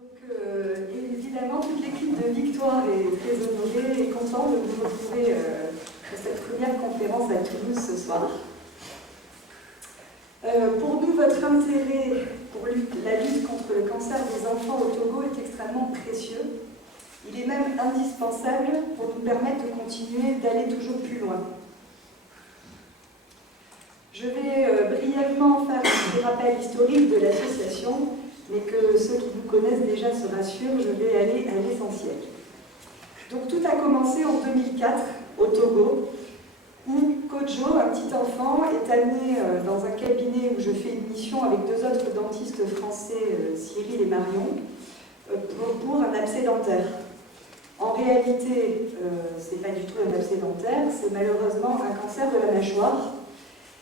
Évidemment, toute l'équipe de Victoire est très honorée et contente de vous retrouver pour cette première conférence à Toulouse ce soir. Pour nous, votre intérêt pour la lutte contre le cancer des enfants au Togo est extrêmement précieux. Il est même indispensable pour nous permettre de continuer d'aller toujours plus loin. Je vais brièvement faire un petit rappel historique de l'association, mais que ceux qui vous connaissent déjà se rassurent, je vais aller à l'essentiel. Donc tout a commencé en 2004 au Togo, où Kojo, un petit enfant, est amené dans un cabinet où je fais une mission avec deux autres dentistes français, Cyril et Marion, pour un abcès dentaire. En réalité, ce n'est pas du tout un abcès dentaire, c'est malheureusement un cancer de la mâchoire.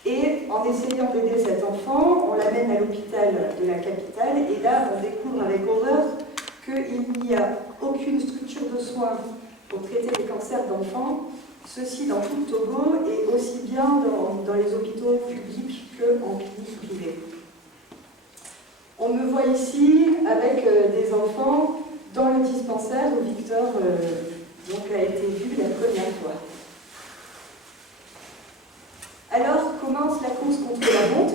Et en essayant d'aider cet enfant, on l'amène à l'hôpital de la capitale et là, on découvre avec horreur qu'il n'y a aucune structure de soins pour traiter les cancers d'enfants, ceci dans tout le Togo et aussi bien dans les hôpitaux publics qu'en clinique privée. On me voit ici avec des enfants dans le dispensaire où Victor a été vu la première fois. Alors commence la course contre la montre,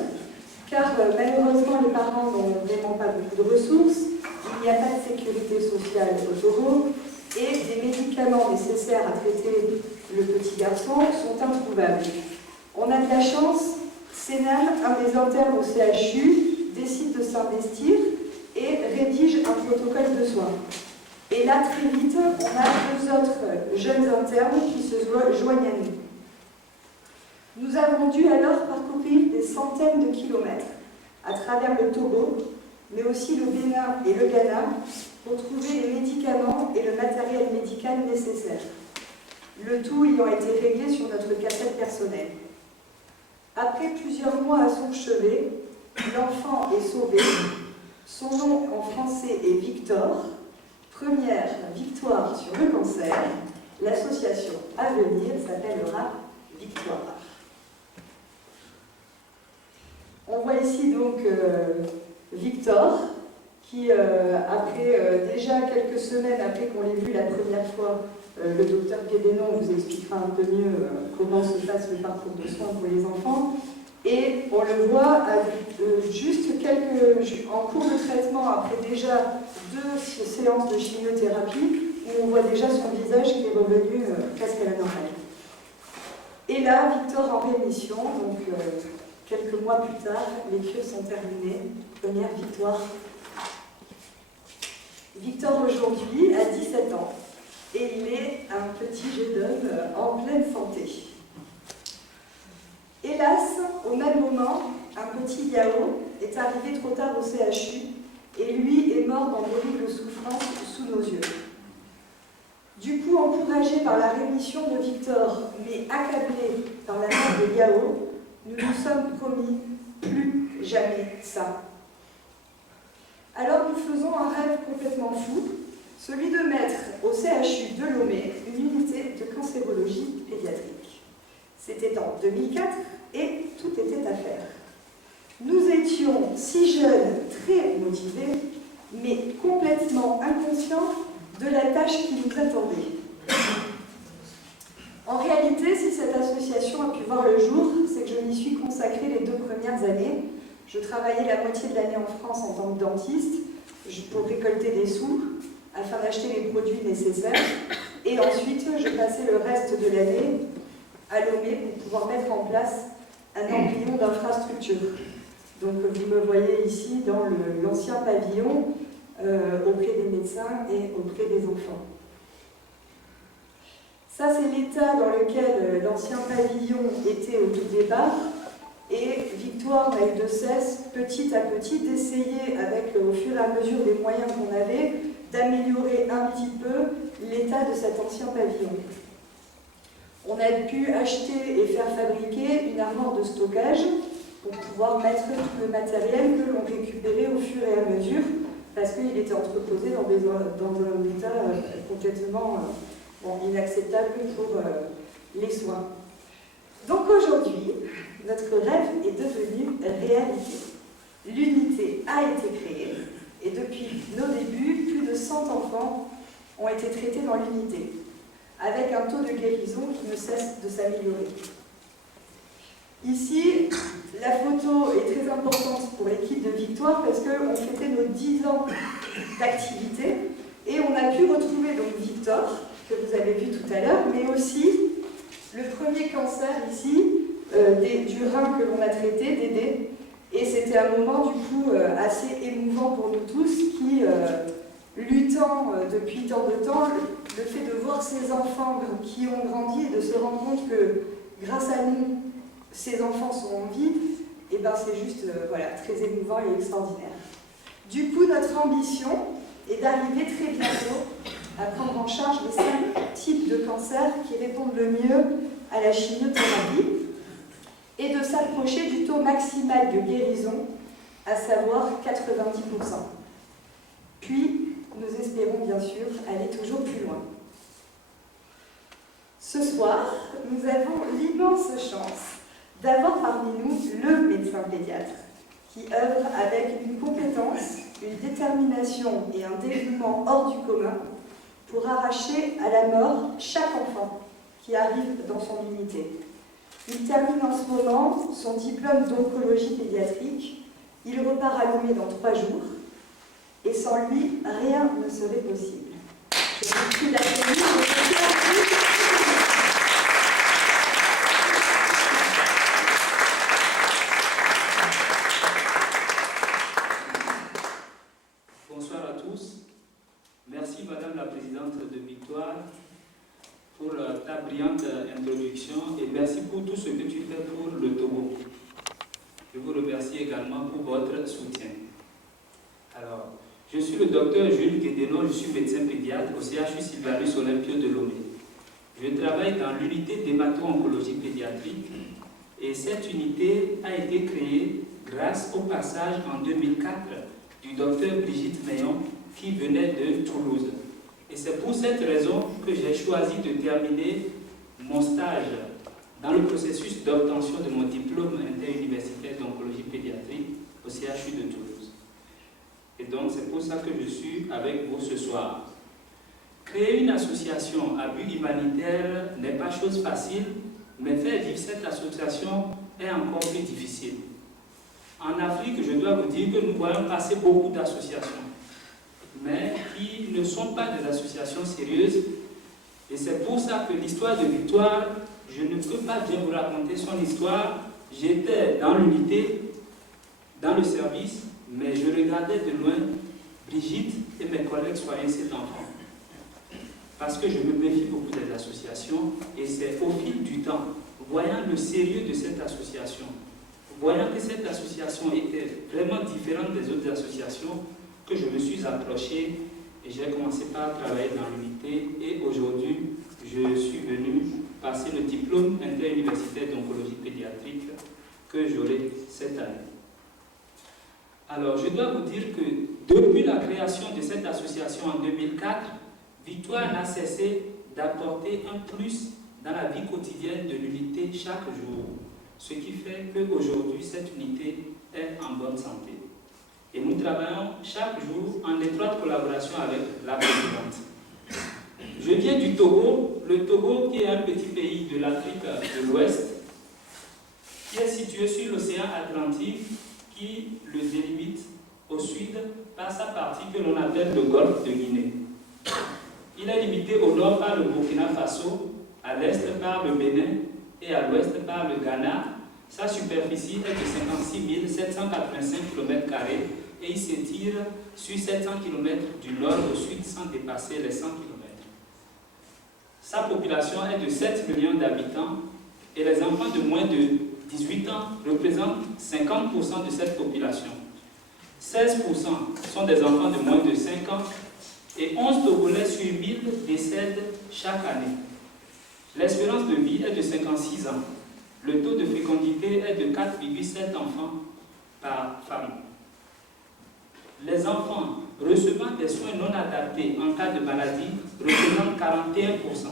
car malheureusement les parents n'ont vraiment pas beaucoup de ressources, il n'y a pas de sécurité sociale au Togo et des médicaments nécessaires à traiter le petit garçon sont introuvables. On a de la chance, Sénam, un des internes au CHU, décide de s'investir et rédige un protocole de soins. Et là, très vite, on a deux autres jeunes internes qui se joignent à nous. Nous avons dû alors parcourir des centaines de kilomètres à travers le Togo, mais aussi le Bénin et le Ghana, pour trouver les médicaments et le matériel médical nécessaire. Le tout ayant été réglé sur notre cassette personnelle. Après plusieurs mois à son chevet, l'enfant est sauvé. Son nom en français est Victor. Première victoire sur le cancer. L'association à venir s'appellera Victoire. On voit ici donc Victor, qui après déjà quelques semaines après qu'on l'ait vu la première fois, le docteur Guédénon vous expliquera un peu mieux comment se passe le parcours de soins pour les enfants. Et on le voit juste en cours de traitement, après déjà 2 séances de chimiothérapie, où on voit déjà son visage qui est revenu presque à la normale. Et là, Victor en rémission, donc quelques mois plus tard, les cures sont terminées. Première victoire. Victor aujourd'hui a 17 ans et il est un petit jeune homme en pleine santé. Hélas, au même moment, un petit Yao est arrivé trop tard au CHU et lui est mort dans d'horribles souffrances sous nos yeux. Du coup, encouragé par la rémission de Victor, mais accablé par la mort de Yao, nous nous sommes promis plus jamais ça. Alors nous faisons un rêve complètement fou, celui de mettre au CHU de Lomé une unité de cancérologie pédiatrique. C'était en 2004 et tout était à faire. Nous étions 6 jeunes très motivés, mais complètement inconscients de la tâche qui nous attendait. En réalité, si cette association a pu voir le jour, c'est que je m'y suis consacrée les 2 premières années. Je travaillais la moitié de l'année en France en tant que dentiste pour récolter des sous afin d'acheter les produits nécessaires. Et ensuite, je passais le reste de l'année à Lomé pour pouvoir mettre en place un embryon d'infrastructure. Donc vous me voyez ici dans l'ancien pavillon auprès des médecins et auprès des enfants. Ça, c'est l'état dans lequel l'ancien pavillon était au tout départ. Et Victoire n'a eu de cesse, petit à petit, d'essayer, au fur et à mesure des moyens qu'on avait, d'améliorer un petit peu l'état de cet ancien pavillon. On a pu acheter et faire fabriquer une armoire de stockage pour pouvoir mettre tout le matériel que l'on récupérait au fur et à mesure, parce qu'il était entreposé dans un état complètement inacceptable pour les soins. Donc aujourd'hui, notre rêve est devenu réalité. L'unité a été créée Et depuis nos débuts, plus de 100 enfants ont été traités dans l'unité, avec un taux de guérison qui ne cesse de s'améliorer. Ici, la photo est très importante pour l'équipe de Victoire parce qu'on fêtait nos 10 ans d'activité et on a pu retrouver donc Victor, que vous avez vu tout à l'heure, mais aussi le premier cancer ici, du rein que l'on a traité, Dédé. Et c'était un moment du coup assez émouvant pour nous tous qui, luttant depuis tant de temps, le fait de voir ces enfants qui ont grandi et de se rendre compte que grâce à nous, ces enfants sont en vie, et ben c'est juste voilà, très émouvant et extraordinaire. Du coup, notre ambition est d'arriver très bientôt à prendre en charge les 5 types de cancers qui répondent le mieux à la chimiothérapie et de s'approcher du taux maximal de guérison, à savoir 90%. Puis, nous espérons bien sûr aller toujours plus loin. Ce soir, nous avons l'immense chance d'avoir parmi nous le médecin pédiatre qui œuvre avec une compétence, une détermination et un dévouement hors du commun pour arracher à la mort chaque enfant qui arrive dans son unité. Il termine en ce moment son diplôme d'oncologie pédiatrique. Il repart à Lomé dans 3 jours et sans lui, rien ne serait possible. Je vous prie d'accueillir le docteur. Bonsoir à tous. Merci Madame la Présidente de Victoire pour ta brillante introduction et merci pour tout ce que tu fais pour le Togo. Je vous remercie également pour votre soutien. Alors, je suis le docteur Jules Guédéno, je suis médecin pédiatre au CHU Sylvanus Olympio de Lomé. Je travaille dans l'unité d'hémato-oncologie pédiatrique et cette unité a été créée grâce au passage en 2004 du docteur Brigitte Meillon qui venait de Toulouse. Et c'est pour cette raison que j'ai choisi de terminer mon stage dans le processus d'obtention de mon diplôme interuniversitaire d'oncologie pédiatrique au CHU de Toulouse. Et donc c'est pour ça que je suis avec vous ce soir. Créer une association à but humanitaire n'est pas chose facile, mais faire vivre cette association est encore plus difficile. En Afrique, je dois vous dire que nous voyons passer beaucoup d'associations, mais qui ne sont pas des associations sérieuses. Et c'est pour ça que l'histoire de Victoire, je ne peux pas bien vous raconter son histoire. J'étais dans l'unité, dans le service, mais je regardais de loin Brigitte et mes collègues soigner cet enfant. Parce que je me méfie beaucoup des associations, et c'est au fil du temps, voyant le sérieux de cette association, voyant que cette association était vraiment différente des autres associations, que je me suis approché et j'ai commencé par travailler dans l'unité et aujourd'hui je suis venu passer le diplôme interuniversitaire d'oncologie pédiatrique que j'aurai cette année. Alors je dois vous dire que depuis la création de cette association en 2004, Victoire n'a cessé d'apporter un plus dans la vie quotidienne de l'unité chaque jour, ce qui fait qu'aujourd'hui cette unité est en bonne santé. Et nous travaillons chaque jour en étroite collaboration avec la présidente. Je viens du Togo, le Togo qui est un petit pays de l'Afrique de l'Ouest, qui est situé sur l'océan Atlantique, qui le délimite au sud par sa partie que l'on appelle le golfe de Guinée. Il est limité au nord par le Burkina Faso, à l'est par le Bénin et à l'ouest par le Ghana. Sa superficie est de 56 785 km² et il s'étire sur 700 km du nord au sud sans dépasser les 100 km. Sa population est de 7 millions d'habitants et les enfants de moins de 18 ans représentent 50% de cette population. 16% sont des enfants de moins de 5 ans et 11 Togolais sur 1000 décèdent chaque année. L'espérance de vie est de 56 ans. Le taux de fécondité est de 4,7 enfants par femme. Les enfants recevant des soins non adaptés en cas de maladie représentent 41%.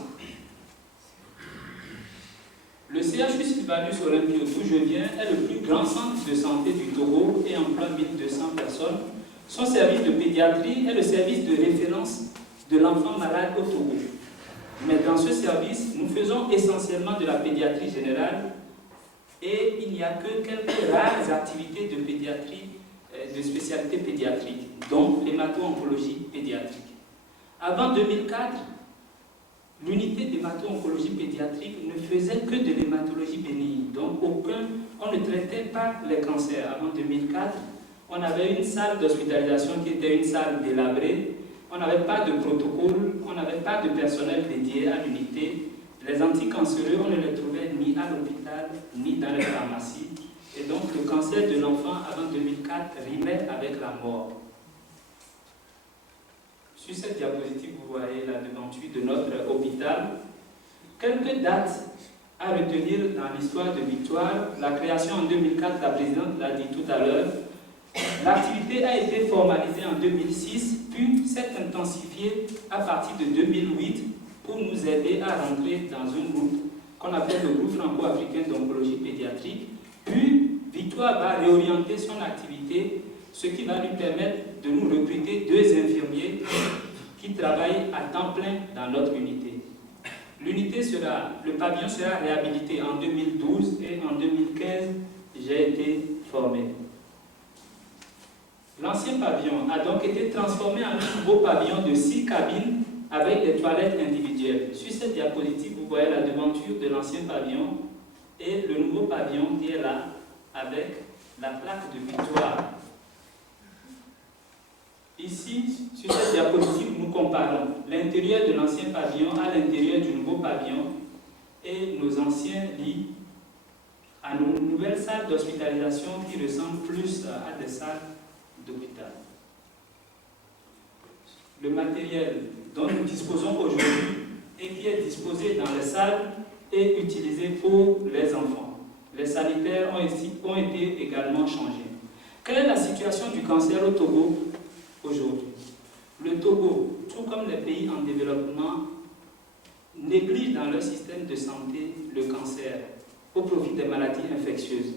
Le CHU Sylvanus Olympio, d'où je viens, est le plus grand centre de santé du Togo et emploie 1200 personnes. Son service de pédiatrie est le service de référence de l'enfant malade au Togo. Mais dans ce service, nous faisons essentiellement de la pédiatrie générale et il n'y a que quelques rares activités de pédiatrie, de spécialité pédiatrique, dont l'hémato-oncologie pédiatrique. Avant 2004, l'unité d'hémato-oncologie pédiatrique ne faisait que de l'hématologie bénigne, donc on ne traitait pas les cancers. Avant 2004, on avait une salle d'hospitalisation qui était une salle délabrée, on n'avait pas de protocole, on n'avait pas de personnel dédié à l'unité. Les anticancéreux, on ne les trouvait ni à l'hôpital, ni dans les pharmacies. Et donc le cancer de l'enfant avant 2004 rimait avec la mort. Sur cette diapositive, vous voyez la devanture de notre hôpital. Quelques dates à retenir dans l'histoire de Victoire. La création en 2004, la présidente l'a dit tout à l'heure. L'activité a été formalisée en 2006, puis s'est intensifiée à partir de 2008 pour nous aider à rentrer dans un groupe qu'on appelle le groupe franco-africain d'oncologie pédiatrique. Puis, Victoire va réorienter son activité, ce qui va lui permettre de nous recruter 2 infirmiers qui travaillent à temps plein dans notre unité. Le pavillon sera réhabilité en 2012 et en 2015, j'ai été formé. L'ancien pavillon a donc été transformé en un nouveau pavillon de 6 cabines avec des toilettes individuelles. Sur cette diapositive, vous voyez la devanture de l'ancien pavillon et le nouveau pavillon qui est là avec la plaque de Victoire. Ici, sur cette diapositive, nous comparons l'intérieur de l'ancien pavillon à l'intérieur du nouveau pavillon et nos anciens lits à nos nouvelles salles d'hospitalisation qui ressemblent plus à des salles d'hôpital. Le matériel dont nous disposons aujourd'hui et qui est disposé dans les salles est utilisé pour les enfants. Les sanitaires ont été également changés. Quelle est la situation du cancer au Togo aujourd'hui? Le Togo, tout comme les pays en développement, néglige dans leur système de santé le cancer au profit des maladies infectieuses.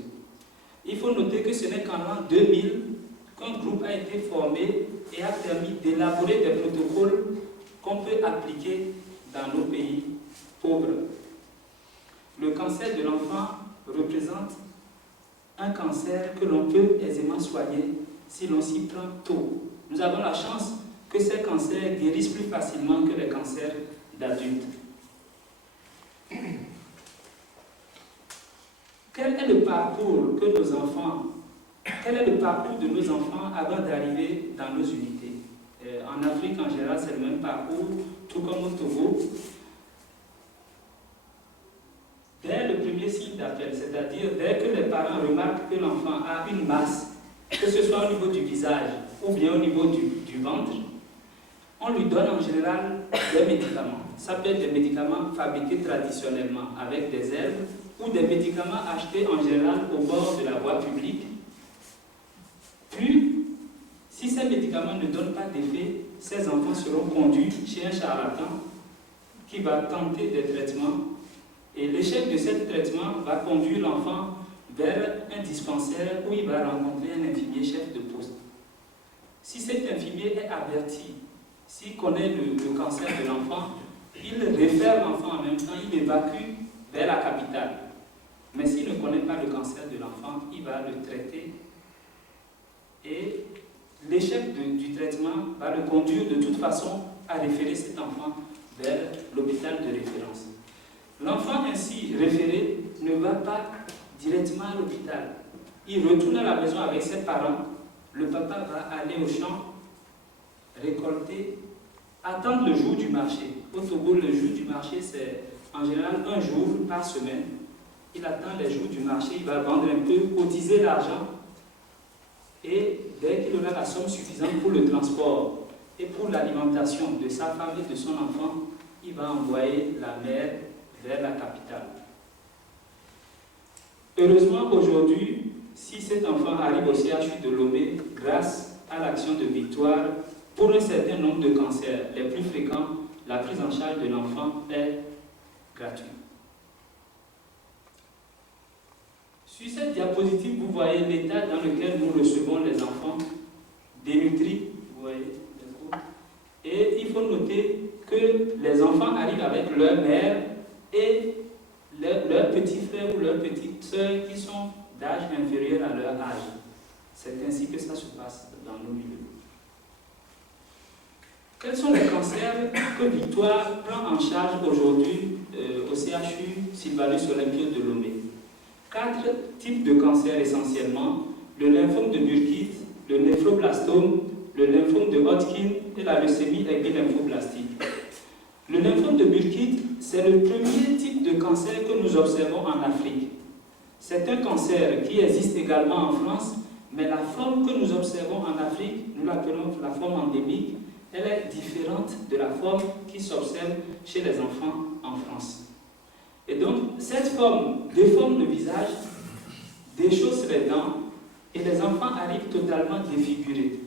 Il faut noter que ce n'est qu'en l'an 2000 qu'un groupe a été formé et a permis d'élaborer des protocoles qu'on peut appliquer dans nos pays pauvres. Le cancer de l'enfant représente un cancer que l'on peut aisément soigner si l'on s'y prend tôt. Nous avons la chance que ces cancers guérissent plus facilement que les cancers d'adultes. Quel est le parcours de nos enfants avant d'arriver dans nos unités? En Afrique, en général, c'est le même parcours, tout comme au Togo. Dès le premier signe d'appel, c'est-à-dire dès que les parents remarquent que l'enfant a une masse, que ce soit au niveau du visage ou bien au niveau du ventre, on lui donne en général des médicaments. Ça peut être des médicaments fabriqués traditionnellement avec des herbes ou des médicaments achetés en général au bord de la voie publique. Puis, si ces médicaments ne donnent pas d'effet, ces enfants seront conduits chez un charlatan qui va tenter des traitements. Et l'échec de ce traitement va conduire l'enfant vers un dispensaire où il va rencontrer un infirmier chef de poste. Si cet infirmier est averti, s'il connaît le cancer de l'enfant, il réfère l'enfant en même temps, il évacue vers la capitale. Mais s'il ne connaît pas le cancer de l'enfant, il va le traiter. Et l'échec du traitement va le conduire de toute façon à référer cet enfant vers l'hôpital de référence. L'enfant ainsi référé ne va pas directement à l'hôpital. Il retourne à la maison avec ses parents. Le papa va aller au champ, récolter, attendre le jour du marché. Au Togo, le jour du marché, c'est en général un jour par semaine. Il attend les jours du marché, il va vendre un peu, cotiser l'argent. Et dès qu'il aura la somme suffisante pour le transport et pour l'alimentation de sa femme et de son enfant, il va envoyer la mère vers la capitale. Heureusement aujourd'hui, si cet enfant arrive au CHU de Lomé, grâce à l'action de Victoire, pour un certain nombre de cancers les plus fréquents, la prise en charge de l'enfant est gratuite. Sur cette diapositive, vous voyez l'état dans lequel nous recevons les enfants dénutris, vous voyez. Et il faut noter que les enfants arrivent avec leur mère et leurs petits frères ou leurs petites sœurs qui sont d'âge inférieur à leur âge. C'est ainsi que ça se passe dans nos milieux. Quels sont les cancers que Victoire prend en charge aujourd'hui au CHU Sylvanus Olympio de Lomé? 4 types de cancers essentiellement: le lymphome de Burkitt, le néphroblastome, le lymphome de Hodgkin et la leucémie aiguë lymphoblastique. Le lymphome de Burkitt, c'est le premier type de cancer que nous observons en Afrique. C'est un cancer qui existe également en France, mais la forme que nous observons en Afrique, nous l'appelons la forme endémique, elle est différente de la forme qui s'observe chez les enfants en France. Et donc, cette forme déforme le visage, déchausse les dents, et les enfants arrivent totalement défigurés.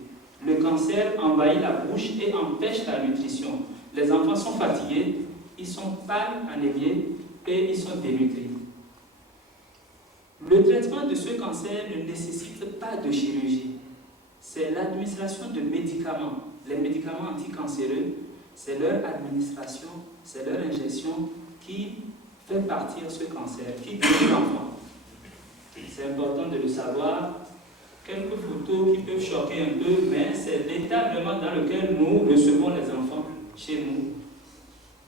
Le cancer envahit la bouche et empêche la nutrition. Les enfants sont fatigués, ils sont pâles, anémiés et ils sont dénutris. Le traitement de ce cancer ne nécessite pas de chirurgie. C'est l'administration de médicaments. Les médicaments anticancéreux, c'est leur administration, c'est leur injection qui fait partir ce cancer, qui guérit l'enfant. C'est important de le savoir. Quelques photos qui peuvent choquer un peu, mais c'est l'état vraiment dans lequel nous recevons les enfants chez nous,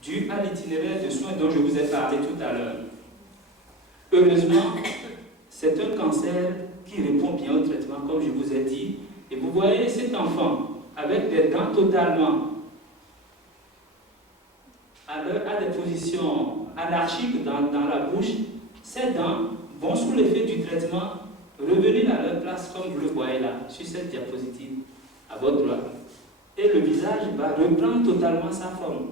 dû à l'itinéraire de soins dont je vous ai parlé tout à l'heure. Heureusement, c'est un cancer qui répond bien au traitement, comme je vous ai dit. Et vous voyez cet enfant avec des dents totalement à des positions anarchiques dans la bouche. Ces dents vont sous l'effet du traitement revenir à leur place comme vous le voyez là, sur cette diapositive, à votre droite. Et le visage va reprendre totalement sa forme.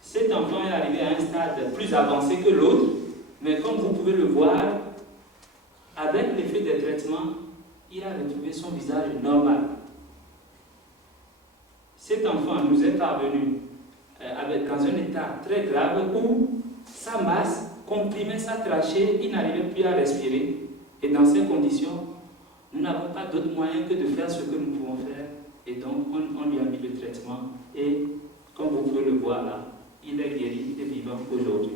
Cet enfant est arrivé à un stade plus avancé que l'autre, mais comme vous pouvez le voir, avec l'effet des traitements, il a retrouvé son visage normal. Cet enfant nous est parvenu dans un état très grave où sa masse comprimait sa trachée, il n'arrivait plus à respirer. Et dans ces conditions, nous n'avons pas d'autre moyen que de faire ce que nous pouvons faire. Et donc, on lui a mis le traitement. Et comme vous pouvez le voir là, il est guéri et vivant aujourd'hui.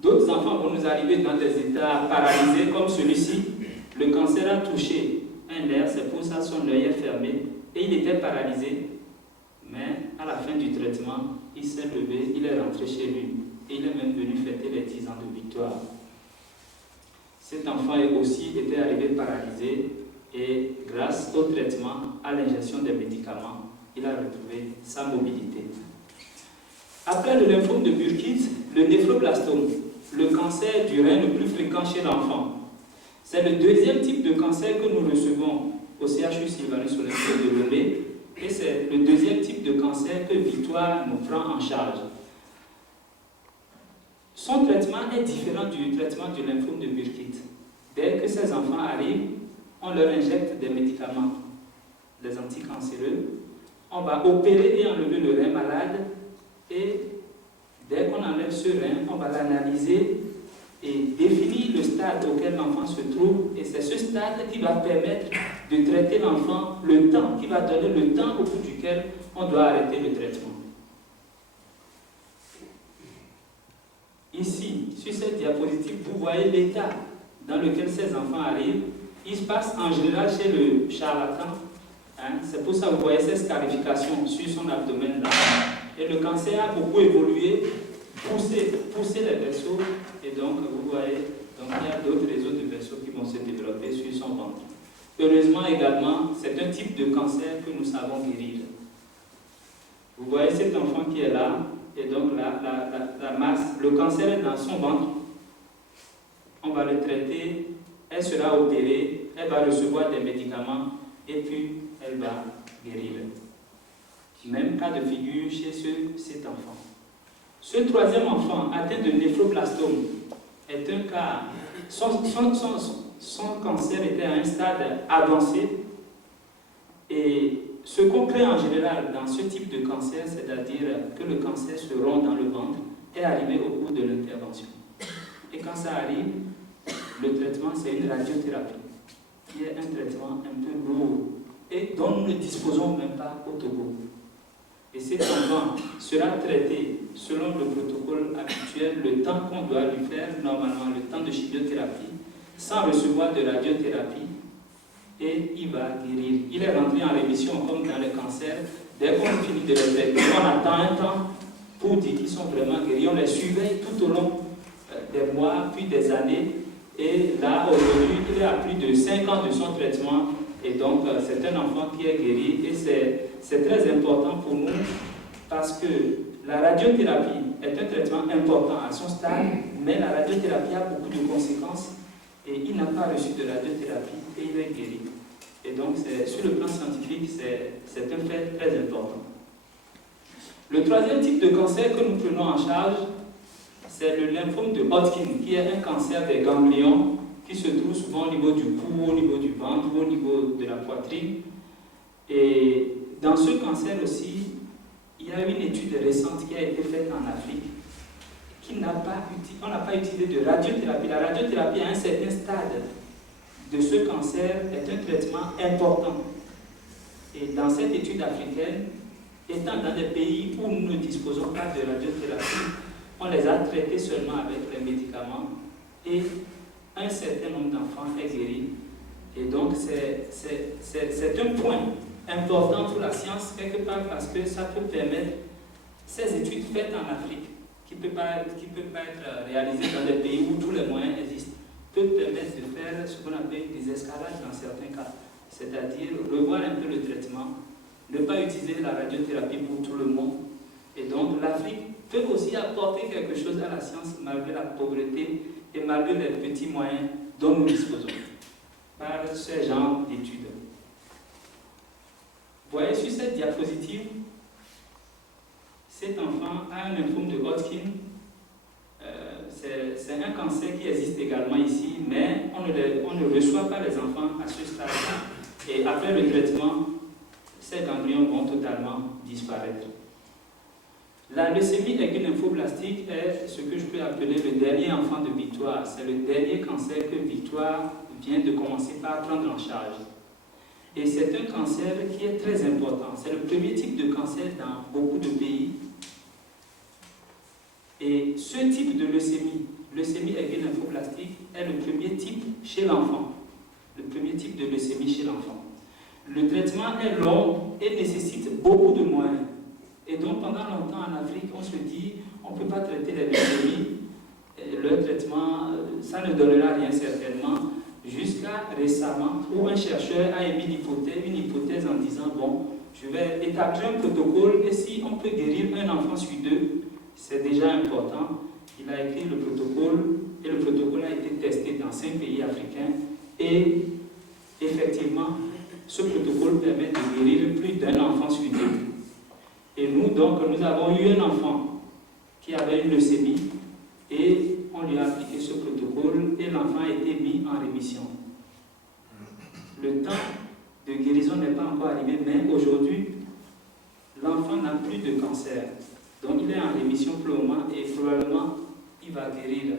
D'autres enfants vont nous arriver dans des états paralysés comme celui-ci. Le cancer a touché un nerf, c'est pour ça que son œil est fermé. Et il était paralysé. Mais à la fin du traitement, il s'est levé, il est rentré chez lui. Et il est même venu fêter les 10 ans de Victoire. Cet enfant aussi était arrivé paralysé et grâce au traitement, à l'ingestion des médicaments, il a retrouvé sa mobilité. Après le lymphome de Burkitt, le néphroblastome, le cancer du rein le plus fréquent chez l'enfant. C'est le deuxième type de cancer que nous recevons au CHU Sylvanus Olympio de Lomé et c'est le deuxième type de cancer que Victoire nous prend en charge. Son traitement est différent du traitement du lymphome de Burkitt. Dès que ces enfants arrivent, on leur injecte des médicaments, des anticancéreux. On va opérer et enlever le rein malade et dès qu'on enlève ce rein, on va l'analyser et définir le stade auquel l'enfant se trouve. Et c'est ce stade qui va permettre de traiter l'enfant, le temps, qui va donner le temps au bout duquel on doit arrêter le traitement. Ici, sur cette diapositive, vous voyez l'état dans lequel ces enfants arrivent. Ils se passent en général chez le charlatan. C'est pour ça que vous voyez ces scarifications sur son abdomen là. Et le cancer a beaucoup évolué, poussé les vaisseaux. Et donc, vous voyez, donc, il y a d'autres réseaux de vaisseaux qui vont se développer sur son ventre. Heureusement également, c'est un type de cancer que nous savons guérir. Vous voyez cet enfant qui est là. Et donc la masse, le cancer est dans son ventre. On va le traiter, elle sera opérée, elle va recevoir des médicaments et puis elle va guérir. Même cas de figure chez cet enfant. Ce troisième enfant atteint de néphroblastome est un cas. Son cancer était à un stade avancé et ce qu'on craint en général dans ce type de cancer, c'est-à-dire que le cancer se rompt dans le ventre, est arrivé au cours de l'intervention. Et quand ça arrive, le traitement, c'est une radiothérapie. qui est un traitement un peu lourd et dont nous ne disposons même pas au Togo. Et cet enfant sera traité selon le protocole habituel, le temps qu'on doit lui faire, normalement le temps de chimiothérapie, sans recevoir de radiothérapie, et il va guérir. Il est rentré en rémission comme dans le cancer. Dès qu'on finit de les traiter, on attend un temps pour dire qu'ils sont vraiment guéris. On les surveille tout au long des mois, puis des années. Et là, aujourd'hui, il est à plus de 5 ans de son traitement. Et donc, c'est un enfant qui est guéri. Et c'est très important pour nous parce que la radiothérapie est un traitement important à son stade, mais la radiothérapie a beaucoup de conséquences. Et il n'a pas reçu de radiothérapie et il est guéri. Et donc, sur le plan scientifique, c'est un fait très important. Le troisième type de cancer que nous prenons en charge, c'est le lymphome de Hodgkin, qui est un cancer des ganglions qui se trouve souvent au niveau du cou, au niveau du ventre, au niveau de la poitrine. Et dans ce cancer aussi, il y a une étude récente qui a été faite en Afrique. On n'a pas utilisé de radiothérapie. La radiothérapie à un certain stade de ce cancer est un traitement important. Et dans cette étude africaine, étant dans des pays où nous ne disposons pas de radiothérapie, on les a traités seulement avec les médicaments et un certain nombre d'enfants est guéri. Et donc c'est un point important pour la science quelque part parce que ça peut permettre ces études faites en Afrique qui ne peut pas être réalisé dans des pays où tous les moyens existent, peut permettre de faire ce qu'on appelle des escalages dans certains cas, c'est-à-dire revoir un peu le traitement, ne pas utiliser la radiothérapie pour tout le monde. Et donc l'Afrique peut aussi apporter quelque chose à la science malgré la pauvreté et malgré les petits moyens dont nous disposons par ce genre d'études. Vous voyez sur cette diapositive, cet enfant a un lymphome de Hodgkin. C'est un cancer qui existe également ici, mais on ne reçoit pas les enfants à ce stade. Et après le traitement, ces ganglions vont totalement disparaître. La leucémie aiguë lymphoblastique est ce que je peux appeler le dernier enfant de Victoire. C'est le dernier cancer que Victoire vient de commencer par prendre en charge. Et c'est un cancer qui est très important. C'est le premier type de cancer dans beaucoup de pays. Et ce type de leucémie aiguë lymphoblastique, est le premier type chez l'enfant. Le premier type de leucémie chez l'enfant. Le traitement est long et nécessite beaucoup de moyens. Et donc pendant longtemps en Afrique, on se dit, on ne peut pas traiter les leucémies. Le traitement, ça ne donnera rien certainement. Jusqu'à récemment, où un chercheur a émis une hypothèse en disant, bon, je vais établir un protocole et si on peut guérir un enfant sur deux, c'est déjà important. Il a écrit le protocole et le protocole a été testé dans 5 pays africains et effectivement, ce protocole permet de guérir plus d'un enfant sur deux. Et nous, donc, nous avons eu un enfant qui avait une leucémie et on lui a appliqué ce protocole et l'enfant a été mis en rémission. Le temps de guérison n'est pas encore arrivé, mais aujourd'hui, l'enfant n'a plus de cancer. Donc il est en rémission pour le moment et probablement il va guérir.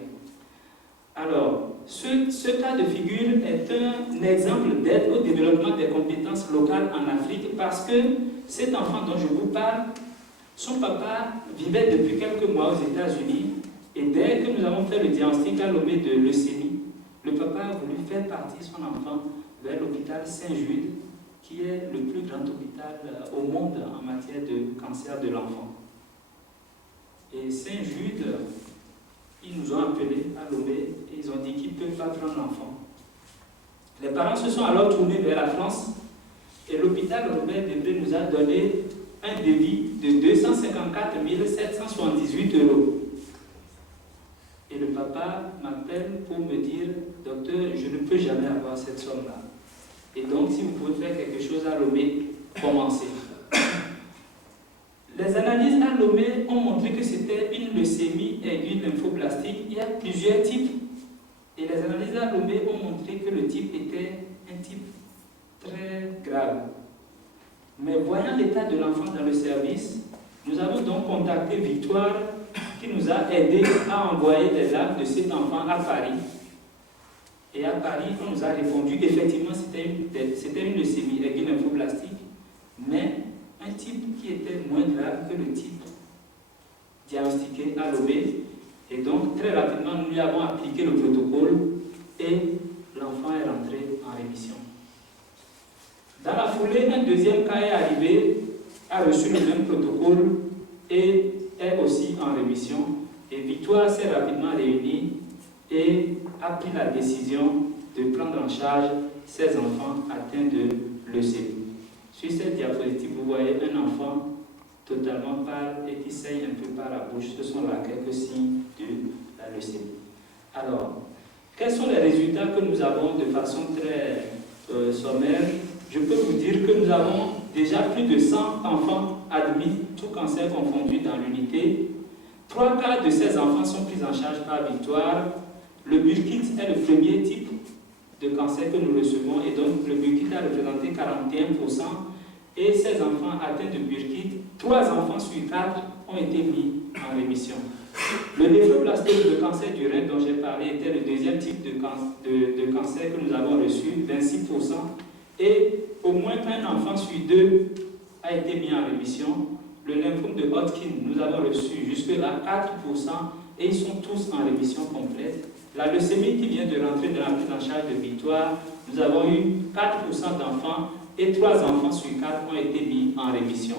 Alors, ce cas de figure est un exemple d'aide au développement des compétences locales en Afrique parce que cet enfant dont je vous parle, son papa vivait depuis quelques mois aux États-Unis et dès que nous avons fait le diagnostic à Lomé de leucémie, le papa a voulu faire partir son enfant vers l'hôpital Saint-Jude qui est le plus grand hôpital au monde en matière de cancer de l'enfant. Et Saint-Jude, ils nous ont appelés à Lomé et ils ont dit qu'ils ne peuvent pas prendre l'enfant. Les parents se sont alors tournés vers la France et l'hôpital Robert Debré nous a donné un devis de 254 778 €. Et le papa m'appelle pour me dire, docteur, je ne peux jamais avoir cette somme-là. Et donc, si vous pouvez faire quelque chose à Lomé, commencez. Les analyses à Lomé ont montré que c'était une leucémie aiguë lymphoblastique. Il y a plusieurs types. Et les analyses à Lomé ont montré que le type était un type très grave. Mais voyant l'état de l'enfant dans le service, nous avons donc contacté Victoire qui nous a aidés à envoyer des actes de cet enfant à Paris. Et à Paris, on nous a répondu, effectivement, c'était une leucémie aiguë lymphoblastique, mais un type qui était moins grave que le type diagnostiqué à l'OB. Et donc, très rapidement, nous lui avons appliqué le protocole et l'enfant est rentré en rémission. Dans la foulée, un deuxième cas est arrivé, a reçu le même protocole et est aussi en rémission. Et Victoire s'est rapidement réunie et a pris la décision de prendre en charge ces enfants atteints de leucémie. Sur cette diapositive, vous voyez un enfant totalement pâle et qui saigne un peu par la bouche. Ce sont là quelques signes de la leucémie. Alors, quels sont les résultats que nous avons de façon très sommaire? Je peux vous dire que nous avons déjà plus de 100 enfants admis, tout cancer confondu, dans l'unité. 3 cas de ces enfants sont pris en charge par Victoire. Le Burkitt est le premier type de cancer que nous recevons et donc le Burkitt a représenté 41%. Et ces enfants atteints de Burkitt, 3 enfants sur 4 ont été mis en rémission. Le néphroblastome, le cancer du rein dont j'ai parlé, était le deuxième type de cancer que nous avons reçu, 26%. Et au moins un enfant sur 2 a été mis en rémission. Le lymphome de Hodgkin, nous avons reçu jusque-là 4% et ils sont tous en rémission complète. La leucémie qui vient de rentrer dans la prise en charge de Victoire, nous avons eu 4% d'enfants et 3 enfants sur 4 ont été mis en rémission.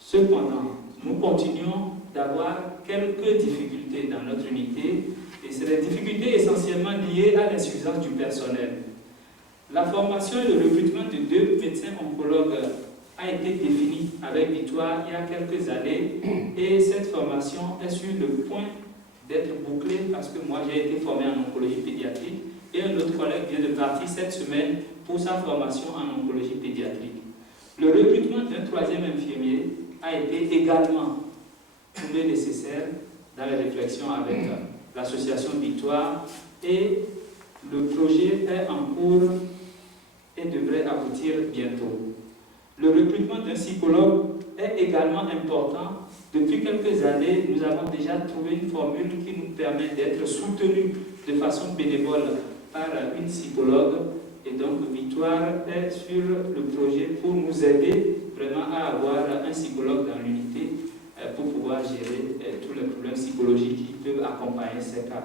Cependant, nous continuons d'avoir quelques difficultés dans notre unité et c'est des difficultés essentiellement liées à l'insuffisance du personnel. La formation et le recrutement de 2 médecins oncologues a été définie avec Victoire il y a quelques années et cette formation est sur le point d'être bouclée parce que moi j'ai été formé en oncologie pédiatrique et un autre collègue vient de partir cette semaine pour sa formation en oncologie pédiatrique. Le recrutement d'un 3e infirmier a été également trouvé nécessaire dans les réflexions avec l'association Victoire et le projet est en cours et devrait aboutir bientôt. Le recrutement d'un psychologue est également important. Depuis quelques années, nous avons déjà trouvé une formule qui nous permet d'être soutenus de façon bénévole par une psychologue. Et donc, Victoire est sur le projet pour nous aider vraiment à avoir un psychologue dans l'unité pour pouvoir gérer tous les problèmes psychologiques qui peuvent accompagner ces cas.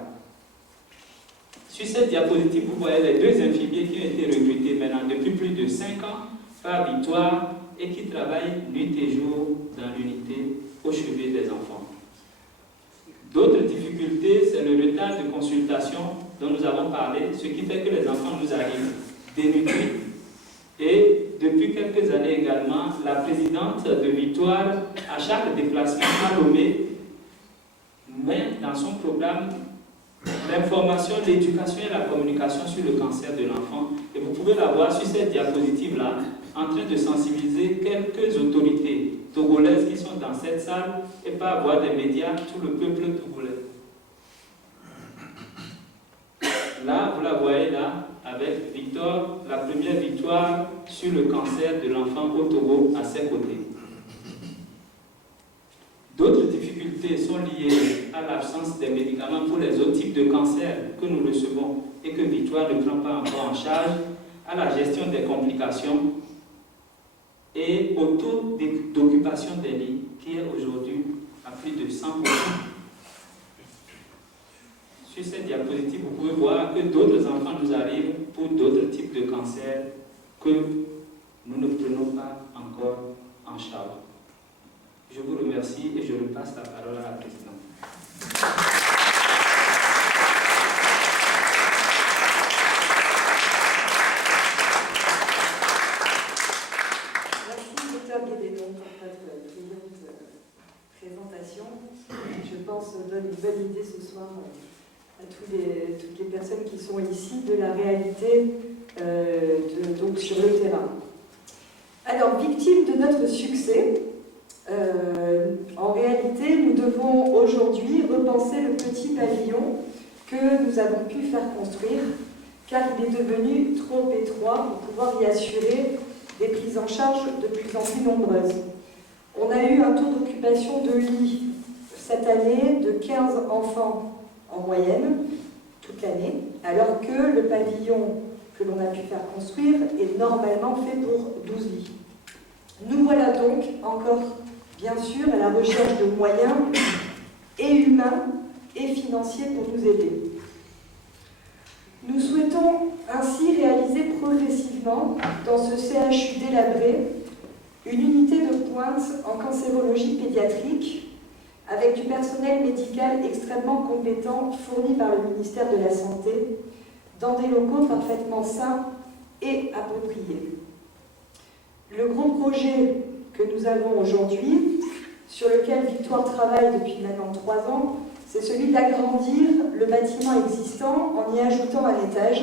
Sur cette diapositive, vous voyez les 2 infirmiers qui ont été recrutés maintenant depuis plus de 5 ans par Victoire et qui travaillent nuit et jour dans l'unité au chevet des enfants. D'autres difficultés, c'est le retard de consultation dont nous avons parlé, ce qui fait que les enfants nous arrivent dénudés. Et depuis quelques années également, la présidente de Victoire, à chaque déplacement à Lomé, met dans son programme l'information, l'éducation et la communication sur le cancer de l'enfant. Et vous pouvez la voir sur cette diapositive-là, en train de sensibiliser quelques autorités togolaises qui sont dans cette salle et pas avoir des médias, tout le peuple togolais. Là, vous la voyez là, avec Victor, la première victoire sur le cancer de l'enfant au Togo à ses côtés. D'autres difficultés sont liées à l'absence des médicaments pour les autres types de cancers que nous recevons et que Victoire ne prend pas encore en charge, à la gestion des complications et au taux d'occupation des lits qui est aujourd'hui à plus de 100%. Sur cette diapositive, vous pouvez voir que d'autres enfants nous arrivent pour d'autres types de cancers que nous ne prenons pas encore en charge. Je vous remercie et je repasse la parole à la présidente. Merci, Dr Guédénon, pour votre brillante présentation. Je pense donne une bonne idée ce soir à toutes les personnes qui sont ici de la réalité donc sur le terrain. Alors, victime de notre succès, en réalité, nous devons aujourd'hui repenser le petit pavillon que nous avons pu faire construire, car il est devenu trop étroit pour pouvoir y assurer des prises en charge de plus en plus nombreuses. On a eu un taux d'occupation de lits cette année de 15 enfants en moyenne, tout toute l'année, alors que le pavillon que l'on a pu faire construire est normalement fait pour 12 lits. Nous voilà donc encore, bien sûr, à la recherche de moyens et humains et financiers pour nous aider. Nous souhaitons ainsi réaliser progressivement, dans ce CHU délabré, une unité de pointe en cancérologie pédiatrique avec du personnel médical extrêmement compétent fourni par le ministère de la Santé dans des locaux parfaitement sains et appropriés. Le gros projet que nous avons aujourd'hui, sur lequel Victoire travaille depuis maintenant 3 ans, c'est celui d'agrandir le bâtiment existant en y ajoutant un étage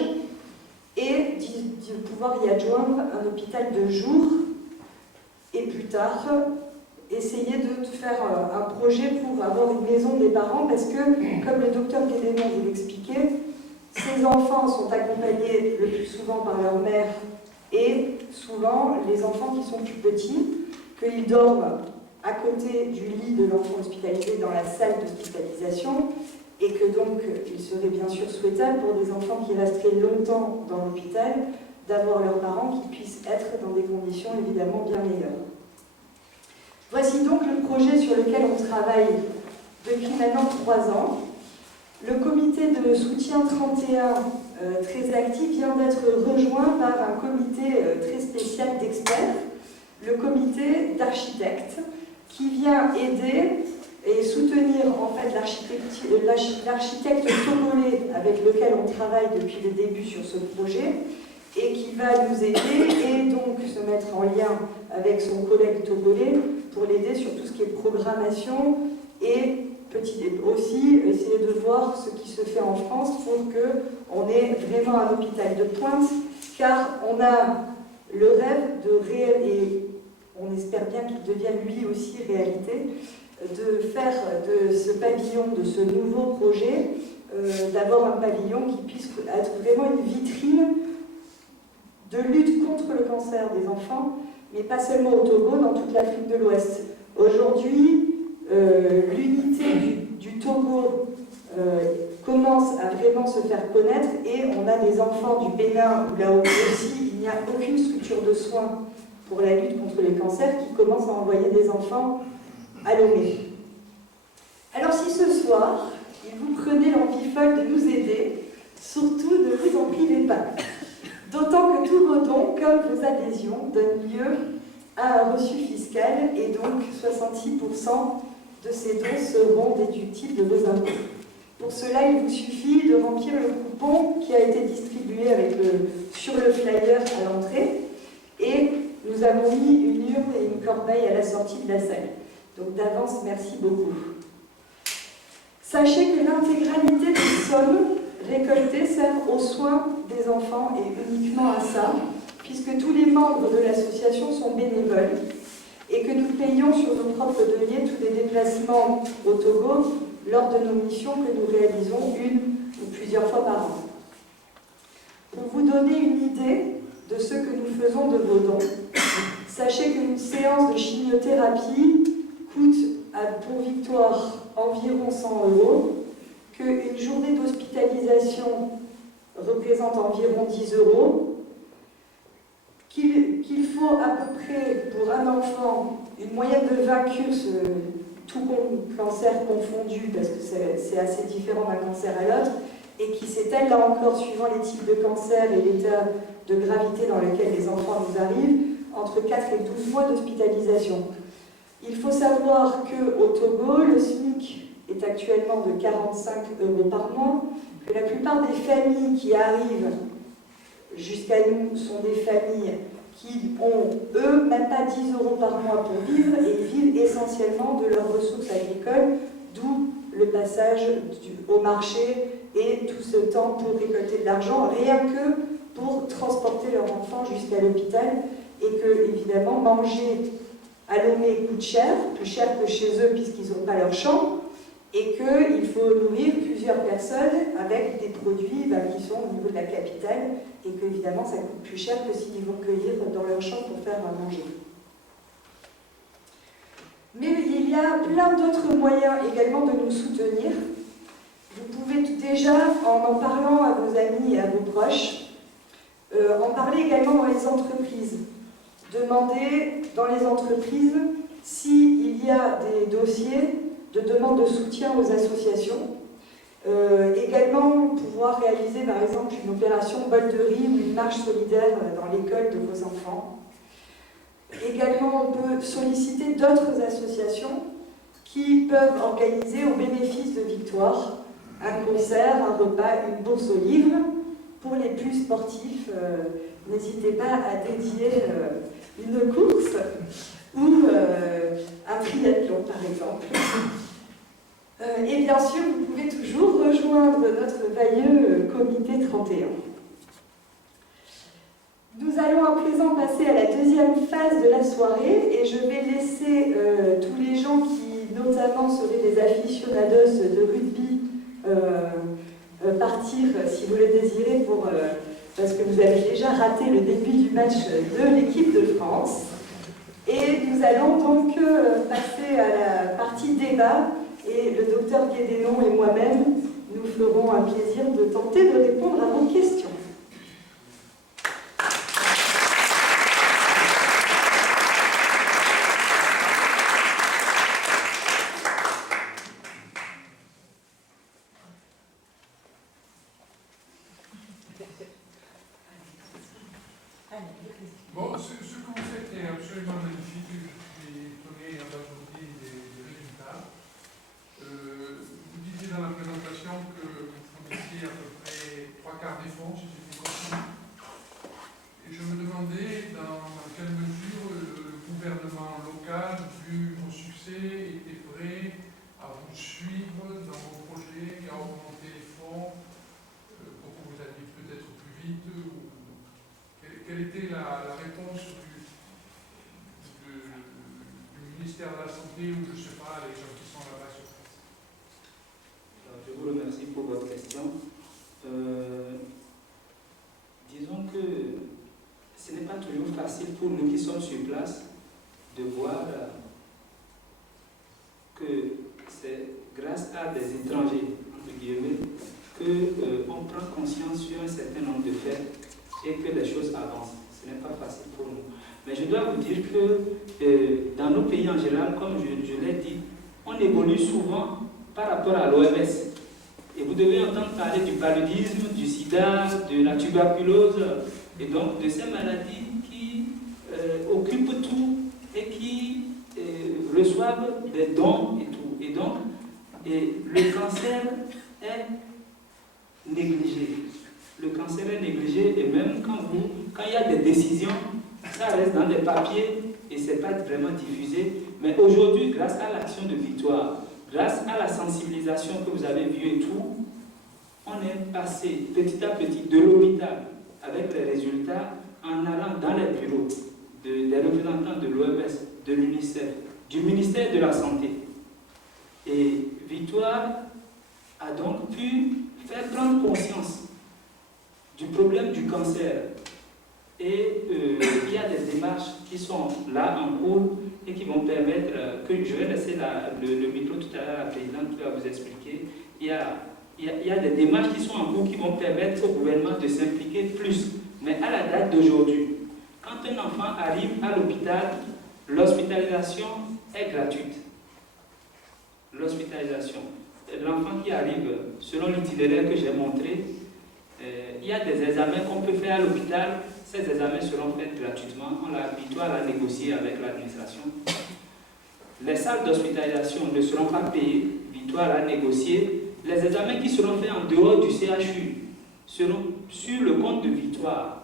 et de pouvoir y adjoindre un hôpital de jour et plus tard essayer de faire un projet pour avoir une maison des parents parce que, comme le docteur Guédénon vous l'expliquait, ces enfants sont accompagnés le plus souvent par leur mère et souvent les enfants qui sont plus petits, qu'ils dorment à côté du lit de l'enfant hospitalisé dans la salle d'hospitalisation et que donc il serait bien sûr souhaitable pour des enfants qui resteraient longtemps dans l'hôpital d'avoir leurs parents qui puissent être dans des conditions évidemment bien meilleures. Voici donc le projet sur lequel on travaille depuis maintenant 3 ans. Le comité de soutien 31, très actif, vient d'être rejoint par un comité très spécial d'experts, le comité d'architectes, qui vient aider et soutenir en fait l'architecte togolais avec lequel on travaille depuis le début sur ce projet et qui va nous aider et donc se mettre en lien avec son collègue togolais pour l'aider sur tout ce qui est programmation et aussi essayer de voir ce qui se fait en France pour qu'on ait vraiment un hôpital de pointe, car on a le rêve et on espère bien qu'il devienne lui aussi réalité, de faire de ce pavillon, de ce nouveau projet, d'avoir un pavillon qui puisse être vraiment une vitrine de lutte contre le cancer des enfants, mais pas seulement au Togo, dans toute l'Afrique de l'Ouest. Aujourd'hui, l'unité du Togo commence à vraiment se faire connaître et on a des enfants du Bénin où là aussi il n'y a aucune structure de soins pour la lutte contre les cancers qui commencent à envoyer des enfants à Lomé. Alors si ce soir, il vous prenait l'envie folle de nous aider, surtout ne vous en privez pas. D'autant que tous vos dons, comme vos adhésions, donnent lieu à un reçu fiscal et donc 66% de ces dons seront déductibles de vos impôts. Pour cela, il vous suffit de remplir le coupon qui a été distribué sur le flyer à l'entrée et nous avons mis une urne et une corbeille à la sortie de la salle. Donc d'avance, merci beaucoup. Sachez que l'intégralité des sommes récoltées servent aux soins des enfants et uniquement à ça, puisque tous les membres de l'association sont bénévoles et que nous payons sur nos propres deniers tous les déplacements au Togo lors de nos missions que nous réalisons une ou plusieurs fois par an. Pour vous donner une idée de ce que nous faisons de vos dons, sachez qu'une séance de chimiothérapie coûte pour Victoire environ 100 €, qu'une journée d'hospitalisation représente environ 10 €, qu'il faut à peu près pour un enfant une moyenne de 20 curses, tout cancer confondu, parce que c'est assez différent d'un cancer à l'autre, et qui s'étale là encore, suivant les types de cancer et l'état de gravité dans lequel les enfants nous arrivent, entre 4 et 12 mois d'hospitalisation. Il faut savoir qu'au Togo, le SMIC est actuellement de 45 € par mois, que la plupart des familles qui arrivent jusqu'à nous sont des familles qui ont, eux, même pas 10 € par mois pour vivre, et ils vivent essentiellement de leurs ressources agricoles, d'où le passage au marché et tout ce temps pour récolter de l'argent, rien que pour transporter leur enfant jusqu'à l'hôpital, et que, évidemment, manger à Lomé coûte cher, plus cher que chez eux puisqu'ils n'ont pas leur champ, et qu'il faut nourrir plusieurs personnes avec des produits qui sont au niveau de la capitale, et qu'évidemment ça coûte plus cher que s'ils vont cueillir dans leur champ pour faire à manger. Mais il y a plein d'autres moyens également de nous soutenir. Vous pouvez déjà, en parlant à vos amis et à vos proches, en parler également dans les entreprises. Demandez dans les entreprises s'il y a des dossiers de demande de soutien aux associations. Également, pouvoir réaliser par exemple une opération bol de riz ou une marche solidaire dans l'école de vos enfants. Également, on peut solliciter d'autres associations qui peuvent organiser au bénéfice de Victoire un concert, un repas, une bourse aux livres. Pour les plus sportifs, n'hésitez pas à dédier une course ou un triathlon par exemple. Et bien sûr, vous pouvez toujours rejoindre notre vailleux comité 31. Nous allons à présent passer à la deuxième phase de la soirée et je vais laisser tous les gens qui notamment seraient des aficionados de rugby partir si vous le désirez parce que vous avez déjà raté le début du match de l'équipe de France. Et nous allons donc passer à la partie débat et le docteur Guédénon et moi-même nous ferons un plaisir de tenter de répondre à vos questions. Bon, ce que vous faites est absolument magnifique. Je suis étonné à d'aujourd'hui des résultats. Vous disiez dans la présentation que vous fournissiez à peu près 3/4 des fonds, si j'ai bien compris. Et je me demandais dans quelle mesure le gouvernement local, vu vos succès, était prêt à vous suivre dans vos projets et à augmenter les fonds pour que vous alliez peut-être plus vite. Quelle était la réponse du ministère de la Santé ou je ne sais pas, les gens qui sont là-bas sur place? Je vous remercie pour votre question. Disons que ce n'est pas toujours facile pour nous qui sommes sur place de voir que c'est grâce à des étrangers, entre guillemets, qu'on prend conscience sur un certain nombre de faits et que les choses avancent. Ce n'est pas facile pour nous. Mais je dois vous dire que dans nos pays en général, comme je l'ai dit, on évolue souvent par rapport à l'OMS. Et vous devez entendre parler du paludisme, du sida, de la tuberculose, et donc de ces maladies qui occupent tout et qui reçoivent des dons et tout. Et donc, le cancer est négligé. Le cancer est négligé et même quand il y a des décisions, ça reste dans des papiers et ce n'est pas vraiment diffusé. Mais aujourd'hui, grâce à l'action de Victoire, grâce à la sensibilisation que vous avez vue et tout, on est passé petit à petit de l'hôpital avec les résultats en allant dans les bureaux des représentants de l'OMS, de l'UNICEF, du ministère de la Santé. Et Victoire a donc pu faire prendre conscience du problème du cancer. Et il y a des démarches qui sont là en cours et qui vont permettre que je vais laisser le micro tout à l'heure à la présidente qui va vous expliquer. Il y a des démarches qui sont en cours qui vont permettre au gouvernement de s'impliquer plus. Mais à la date d'aujourd'hui, quand un enfant arrive à l'hôpital, l'hospitalisation est gratuite. L'hospitalisation. L'enfant qui arrive, selon l'itinéraire que j'ai montré, il y a des examens qu'on peut faire à l'hôpital. Ces examens seront faits gratuitement. Victoire l'a négocié avec l'administration. Les salles d'hospitalisation ne seront pas payées. Victoire l'a négocié. Les examens qui seront faits en dehors du CHU seront sur le compte de Victoire.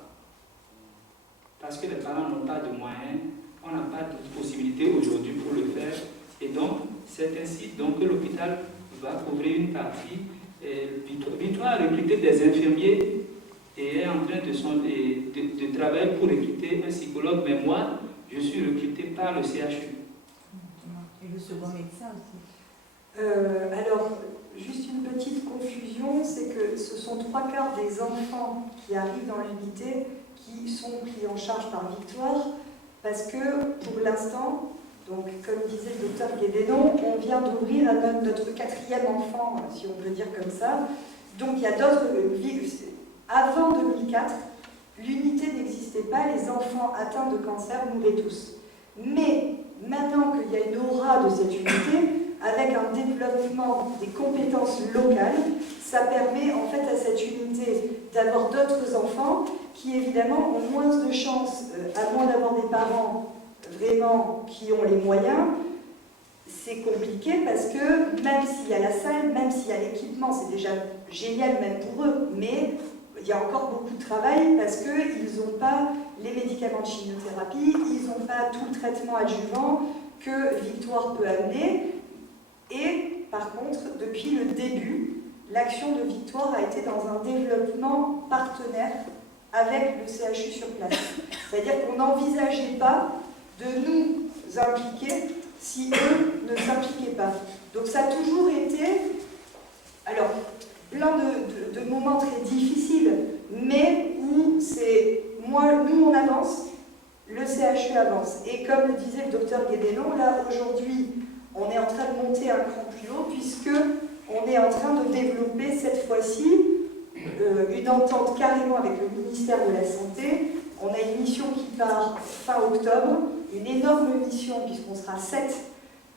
Parce que les parents n'ont pas de moyens, on n'a pas de possibilité aujourd'hui pour le faire. Et donc, c'est ainsi donc, que l'hôpital va couvrir une partie. Victoire a recruté des infirmiers et est en train de travailler pour recruter un psychologue. Mais moi, je suis recruté par le CHU. Et le second médecin aussi. Alors, juste une petite confusion, c'est que ce sont 3/4 des enfants qui arrivent dans l'unité qui sont pris en charge par Victoire, parce que pour l'instant, Donc, comme disait le docteur Guédénon, on vient d'ouvrir notre 4e enfant, si on peut dire comme ça. Donc, il y a d'autres... Avant 2004, l'unité n'existait pas, les enfants atteints de cancer mouraient tous. Mais, maintenant qu'il y a une aura de cette unité, avec un développement des compétences locales, ça permet en fait à cette unité d'avoir d'autres enfants qui évidemment ont moins de chances, à moins d'avoir des parents vraiment qui ont les moyens. C'est compliqué parce que même s'il y a la salle, même s'il y a l'équipement, c'est déjà génial même pour eux, mais il y a encore beaucoup de travail parce qu'ils n'ont pas les médicaments de chimiothérapie, ils n'ont pas tout le traitement adjuvant que Victoire peut amener. Et par contre, depuis le début, l'action de Victoire a été dans un développement partenaire avec le CHU sur place. C'est-à-dire qu'on n'envisageait pas de nous impliquer si eux ne s'impliquaient pas. Donc ça a toujours été, alors, plein de moments très difficiles, mais où c'est, nous on avance, le CHU avance. Et comme le disait le docteur Guédénon, là aujourd'hui, on est en train de monter un cran plus haut puisque on est en train de développer cette fois-ci une entente carrément avec le ministère de la Santé. On a une mission qui part fin octobre, une énorme mission puisqu'on sera 7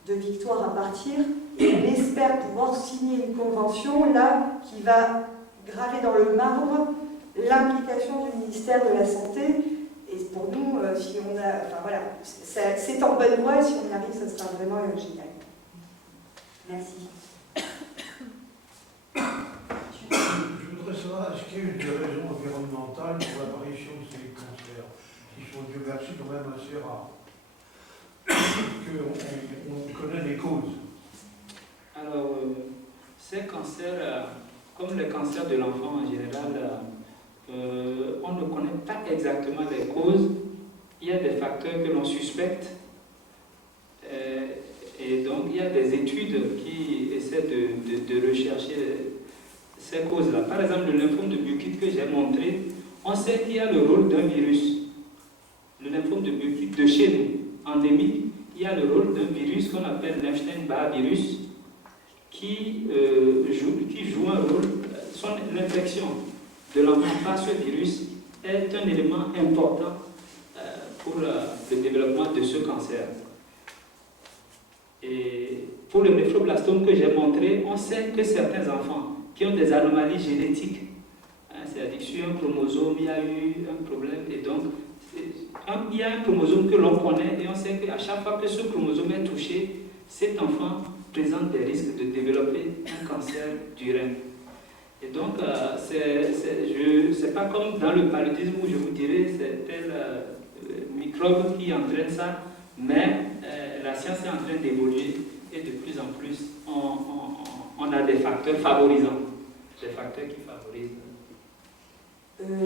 de Victoire à partir et on espère pouvoir signer une convention là qui va graver dans le marbre l'implication du ministère de la Santé. Et pour nous, si on a, enfin voilà, c'est en bonne voie, si on y arrive, ça sera vraiment génial. Merci. Je voudrais savoir, est-ce qu'il y a eu des raisons environnementales pour l'apparition de ces cancers, qui sont, Dieu merci, quand même assez rares, qu'on connaît les causes? Alors, ces cancers, comme les cancers de l'enfant en général, on ne connaît pas exactement les causes. Il y a des facteurs que l'on suspecte et donc il y a des études qui essaient de rechercher ces causes-là. Par exemple, le lymphome de Burkitt que j'ai montré, on sait qu'il y a le rôle d'un virus. Le lymphome de Burkitt de chez nous, endémique, il y a le rôle d'un virus qu'on appelle l'Epstein-Barr virus qui joue un rôle. L'infection de l'enfant par ce virus est un élément important pour le développement de ce cancer. Et pour le néphroblastome que j'ai montré, on sait que certains enfants qui ont des anomalies génétiques, c'est-à-dire sur un chromosome, il y a eu un problème, et donc il y a un chromosome que l'on connaît, et on sait qu'à chaque fois que ce chromosome est touché, cet enfant présente des risques de développer un cancer du rein. Et donc, c'est pas comme dans le paludisme où je vous dirais c'est tel microbe qui entraîne ça, mais la science est en train d'évoluer et de plus en plus, on a des facteurs favorisants, des facteurs qui favorisent.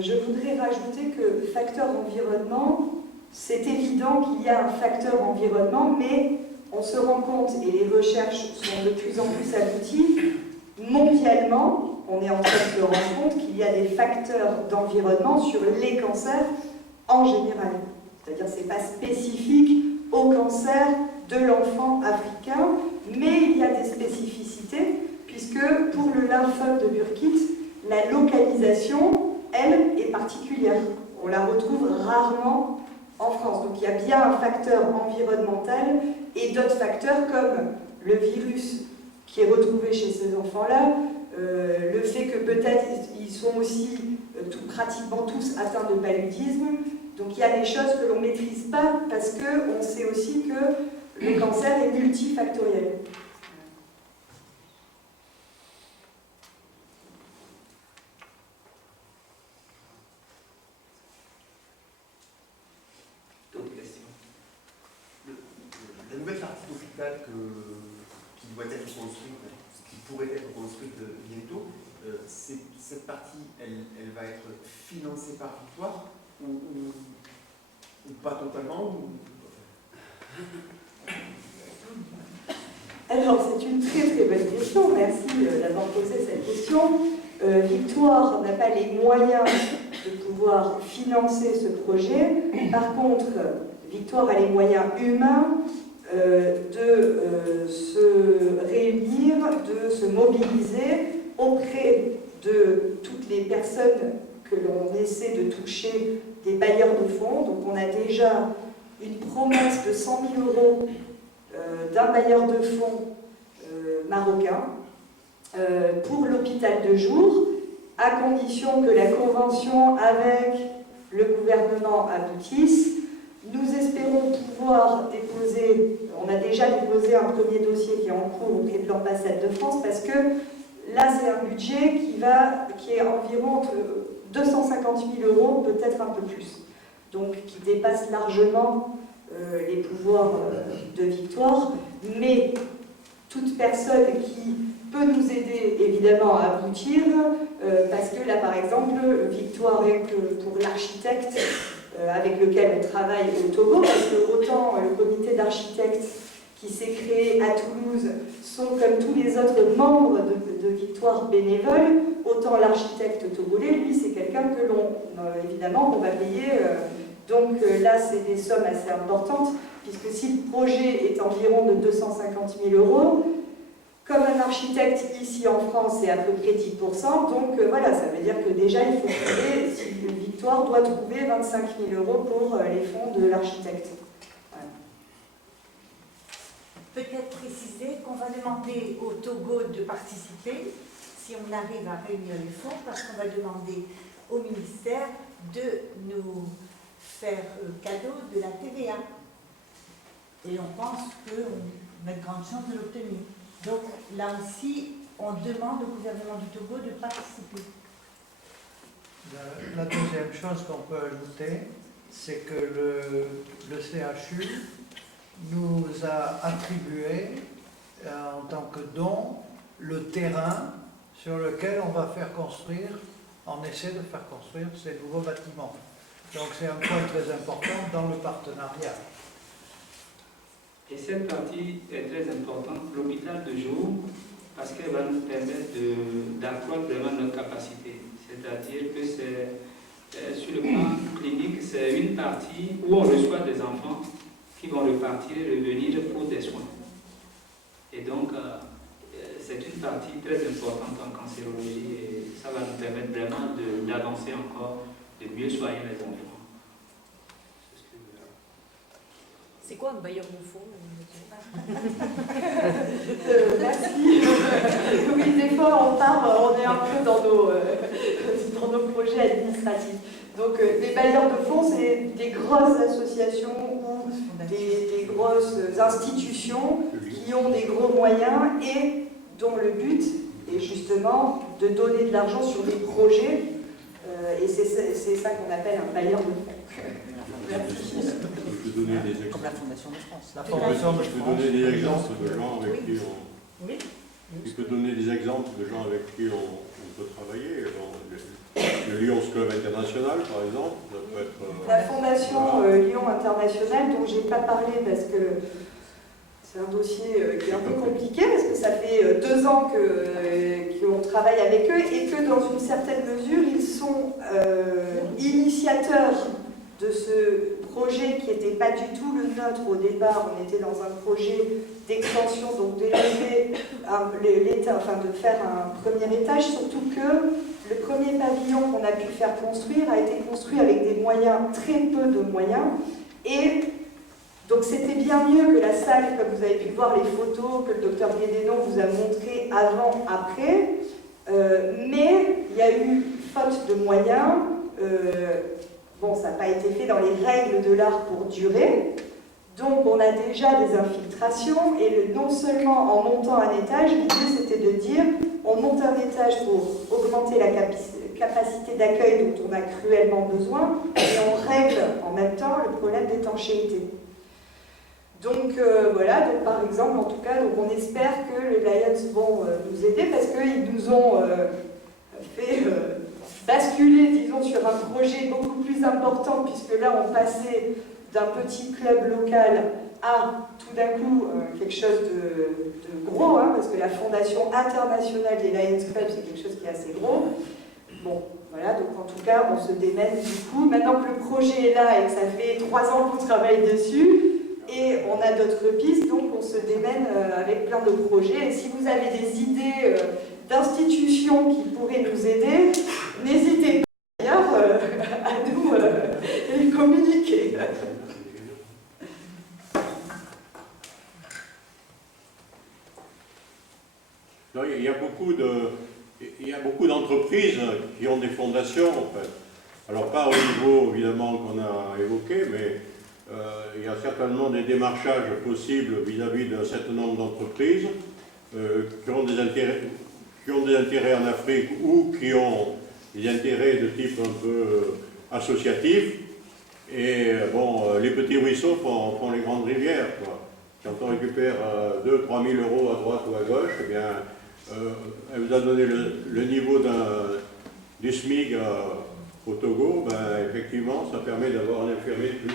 Je voudrais rajouter que facteur environnement, c'est évident qu'il y a un facteur environnement, mais on se rend compte, et les recherches sont de plus en plus abouties, mondialement, on est en train de se rendre compte qu'il y a des facteurs d'environnement sur les cancers en général. C'est-à-dire que ce n'est pas spécifique au cancer de l'enfant africain, mais il y a des spécificités, puisque pour le lymphome de Burkitt, la localisation, elle, est particulière. On la retrouve rarement en France. Donc il y a bien un facteur environnemental et d'autres facteurs comme le virus qui est retrouvé chez ces enfants-là, le fait que peut-être ils sont aussi pratiquement tous atteints de paludisme. Donc il y a des choses que l'on ne maîtrise pas parce qu'on sait aussi que le cancer est multifactoriel. D'autres questions? La nouvelle partie d'hôpital qui doit être construite, qui pourrait être construite bientôt, cette partie, elle va être financée par Victoire ou pas totalement Alors, c'est une très très bonne question. Merci d'avoir posé cette question. Victoire n'a pas les moyens de pouvoir financer ce projet. Par contre, Victoire a les moyens humains, déjà une promesse de 100 000 € d'un bailleur de fonds marocain pour l'hôpital de jour, à condition que la convention avec le gouvernement aboutisse. Nous espérons pouvoir déposer, on a déjà déposé un premier dossier qui est en cours auprès de l'ambassade de France, parce que là c'est un budget qui est environ entre 250 000 €, peut-être un peu plus, donc qui dépasse largement les pouvoirs de Victoire, mais toute personne qui peut nous aider évidemment à aboutir, parce que là par exemple, Victoire, rien que pour l'architecte avec lequel on travaille au Togo, parce que autant le comité d'architectes qui s'est créé à Toulouse sont comme tous les autres membres de Victoire bénévoles, autant l'architecte togolais, lui c'est quelqu'un que évidemment qu'on va payer. Donc là c'est des sommes assez importantes, puisque si le projet est environ de 250 000 €, comme un architecte ici en France, c'est à peu près 10%, donc voilà, ça veut dire que déjà il faut trouver, Victoire doit trouver 25 000 € pour les fonds de l'architecte. Voilà. Peut-être préciser qu'on va demander au Togo de participer, si on arrive à réunir les fonds, parce qu'on va demander au ministère de nous faire cadeau de la TVA. Et on pense qu'on a de grandes chances de l'obtenir. Donc là aussi, on demande au gouvernement du Togo de participer. La deuxième chose qu'on peut ajouter, c'est que le CHU nous a attribué en tant que don le terrain sur lequel on va faire construire, on essaie de faire construire ces nouveaux bâtiments. Donc c'est un point très important dans le partenariat. Et cette partie est très importante, l'hôpital de jour, parce qu'elle va nous permettre d'accroître vraiment notre capacité. C'est-à-dire que sur le plan clinique, c'est une partie où on reçoit des enfants qui vont repartir et revenir pour des soins. Et donc, c'est une partie très importante en cancérologie et ça va nous permettre vraiment d'avancer encore, de mieux soigner les enfants. C'est quoi un bailleur de fonds? Merci. Oui, des fois on est un peu dans nos projets administratifs. Donc les bailleurs de fonds, c'est des grosses associations ou des grosses institutions qui ont des gros moyens et dont le but est justement de donner de l'argent sur des projets. Et c'est ça qu'on appelle un bailleur de fonds. Merci. Comme la Fondation de France. La Fondation de Je peux donner des exemples de gens avec qui on... Oui. Je peux donner des exemples de gens avec qui on peut travailler. Le Lions Club International, par exemple, ça peut être... La Fondation Lyon International, dont je n'ai pas parlé parce que c'est un dossier qui est un peu compliqué, parce que ça fait 2 ans qu'on travaille avec eux et que dans une certaine mesure, ils sont initiateurs de ce projet qui n'était pas du tout le nôtre au départ. On était dans un projet d'extension, donc d'élever l'état, enfin de faire un premier étage, surtout que le premier pavillon qu'on a pu faire construire a été construit avec des moyens, très peu de moyens, et donc c'était bien mieux que la salle, comme vous avez pu voir les photos que le docteur Guédénon vous a montré avant, après, mais il y a eu faute de moyens. Bon, ça n'a pas été fait dans les règles de l'art pour durer, donc on a déjà des infiltrations, et non seulement en montant un étage, l'idée c'était de dire on monte un étage pour augmenter la capacité d'accueil dont on a cruellement besoin, et on règle en même temps le problème d'étanchéité. Donc voilà, donc par exemple, en tout cas, donc on espère que les Lions vont nous aider, parce qu'ils nous ont fait basculer, disons, sur un projet beaucoup plus important, puisque là on passait d'un petit club local à tout d'un coup quelque chose de gros, hein, parce que la fondation internationale des Lions Club, c'est quelque chose qui est assez gros. Bon, voilà, donc en tout cas on se démène du coup. Maintenant que le projet est là et que ça fait 3 ans qu'on travaille dessus, et on a d'autres pistes, donc on se démène avec plein de projets. Et si vous avez des idées d'institutions qui pourraient nous aider, n'hésitez pas d'ailleurs à nous les communiquer. Non, il y a beaucoup d'entreprises qui ont des fondations, en fait. Alors, pas au niveau, évidemment, qu'on a évoqué, mais il y a certainement des démarchages possibles vis-à-vis d'un certain nombre d'entreprises qui ont des intérêts en Afrique ou qui ont des intérêts de type un peu associatif. Et bon, les petits ruisseaux font les grandes rivières, quoi. Quand on récupère 2 000 à 3 000 euros à droite ou à gauche, eh bien, elle vous a donné le niveau du SMIC au Togo, ben, effectivement, ça permet d'avoir un infirmier de plus.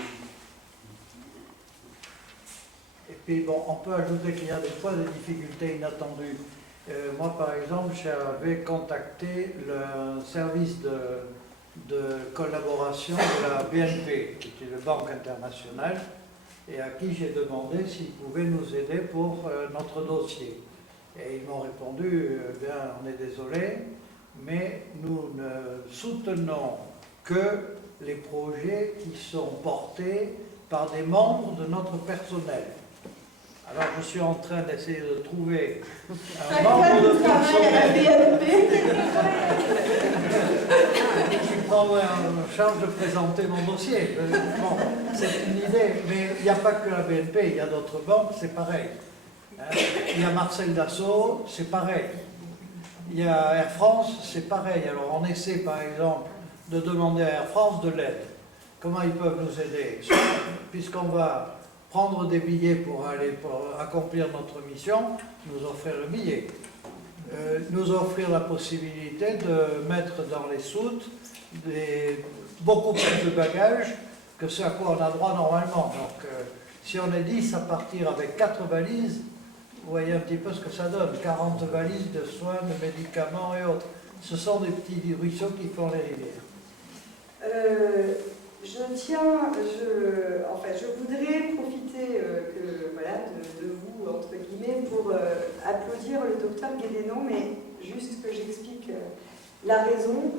Et puis, bon, on peut ajouter qu'il y a des fois des difficultés inattendues. Moi, par exemple, j'avais contacté le service de collaboration de la BNP, qui est la Banque internationale, et à qui j'ai demandé s'ils pouvaient nous aider pour notre dossier. Et ils m'ont répondu, bien, on est désolé, mais nous ne soutenons que les projets qui sont portés par des membres de notre personnel. Alors je suis en train d'essayer de trouver un membre de personnel qui prend en charge de présenter mon dossier. Bon, c'est une idée, mais il n'y a pas que la BNP, il y a d'autres banques, c'est pareil. Il y a Marcel Dassault, c'est pareil. Il y a Air France, c'est pareil. Alors on essaie par exemple de demander à Air France de l'aide. Comment ils peuvent nous aider? Puisqu'on va prendre des billets pour accomplir notre mission, nous offrir le billet. Nous offrir la possibilité de mettre dans les soutes beaucoup plus de bagages que ce à quoi on a droit normalement. Donc si on est 10 à partir avec 4 valises, vous voyez un petit peu ce que ça donne, 40 valises de soins, de médicaments et autres. Ce sont des petits ruisseaux qui font les rivières. Je voudrais profiter de vous, entre guillemets, pour applaudir le docteur Guédénon, mais juste que j'explique la raison.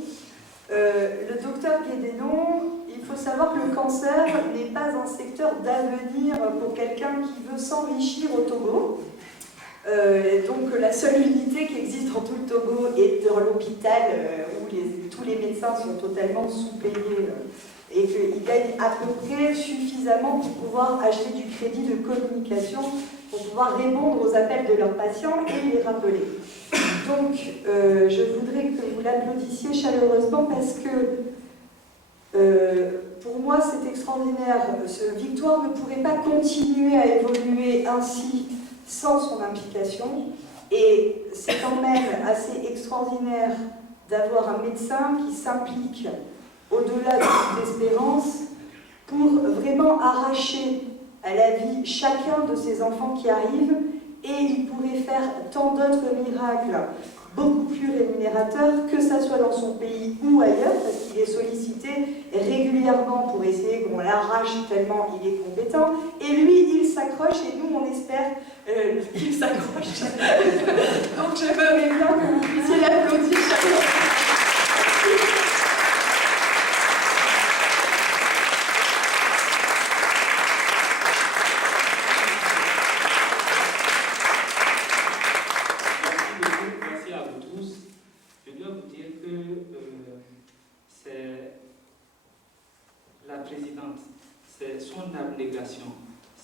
Le docteur Guédénon, il faut savoir que le cancer n'est pas un secteur d'avenir pour quelqu'un qui veut s'enrichir au Togo. Donc la seule unité qui existe dans tout le Togo est dans l'hôpital où tous les médecins sont totalement sous-payés et qu'ils gagnent à peu près suffisamment pour pouvoir acheter du crédit de communication pour pouvoir répondre aux appels de leurs patients et les rappeler. Donc je voudrais que vous l'applaudissiez chaleureusement parce que pour moi c'est extraordinaire. Victoire ne pourrait pas continuer à évoluer ainsi sans son implication, et c'est quand même assez extraordinaire d'avoir un médecin qui s'implique au-delà de toute espérance pour vraiment arracher à la vie chacun de ces enfants qui arrivent, et il pourrait faire tant d'autres miracles beaucoup plus rémunérateurs, que ça soit dans son pays ou ailleurs, parce qu'il est sollicité régulièrement pour essayer qu'on l'arrache tellement il est compétent, et lui il s'accroche et nous on espère qu'il s'accroche. Donc j'aimerais bien que vous puissiez l'applaudir chacun.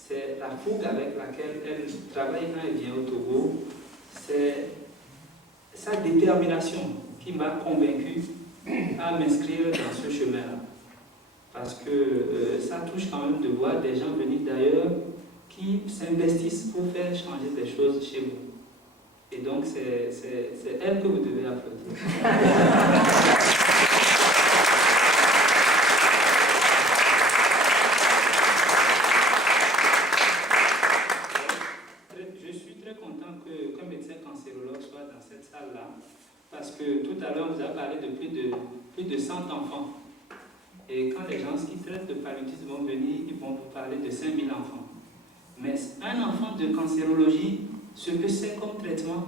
C'est la fougue avec laquelle elle travaille quand elle vient au Togo, c'est sa détermination qui m'a convaincu à m'inscrire dans ce chemin-là. Parce que ça touche quand même de voir des gens venir d'ailleurs qui s'investissent pour faire changer des choses chez vous. Et donc c'est elle que vous devez applaudir. Parce que tout à l'heure, vous avez parlé de plus de 100 enfants. Et quand les gens qui traitent de paludisme vont venir, ils vont vous parler de 5000 enfants. Mais un enfant de cancérologie, ce que c'est comme traitement,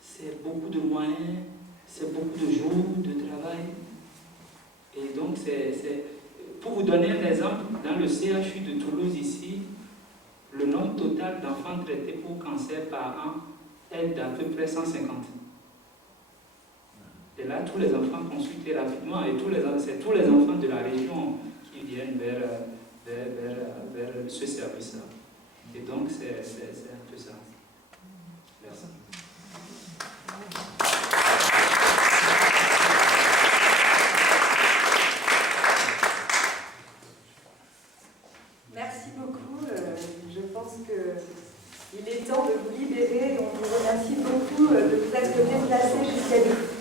c'est beaucoup de moyens, c'est beaucoup de jours de travail. Et donc, pour vous donner un exemple, dans le CHU de Toulouse ici, le nombre total d'enfants traités pour cancer par an est d'à peu près 150. Et là, tous les enfants consultés rapidement, et c'est tous les enfants de la région qui viennent vers ce service-là. Et donc, c'est un peu ça. Merci. Merci beaucoup. Je pense qu'il est temps de vous libérer. On vous remercie beaucoup de vous être déplacés jusqu'à nous.